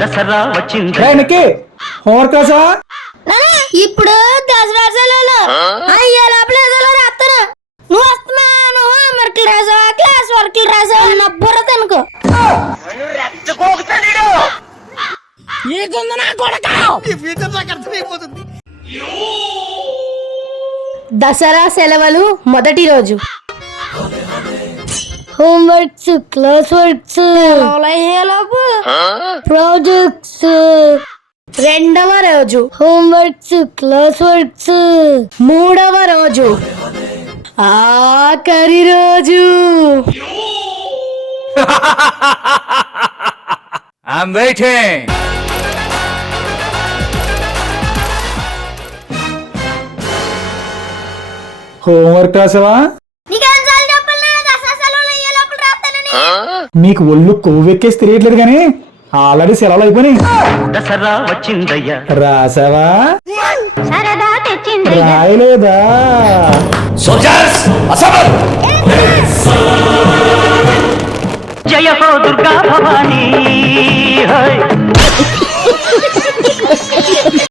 దసరా వచ్చింది. హోంవర్క్ రాసావా? ఇప్పుడు దసరా సెలవులు అయ్యే లోపల ఏదో రాస్తాను. నువ్వు వస్తున్నా నువ్వు హోంవర్క్లు రాసావా క్లాస్ వర్క్లు రాసావా నా బుర్ర తనుకో. దసరా సెలవులు మొదటి రోజు హోంవర్క్స్ క్లాస్ వర్క్స్ ప్రాజెక్ట్స్. రెండవ రోజు హోంవర్క్స్ క్లాస్ వర్క్స్. మూడవ రోజు ఆఖరి రోజు I'm waiting. హోంవర్క్ రాసావా? మీకు ఒళ్ళు కొవ్వెక్కేసి తిరగట్లేదు కానీ ఆల్రెడీ సెలవులు అయిపోయినాయి. దసరా వచ్చిందయ్యా. రాసావా? రాయలేదా? Soldiers, assemble.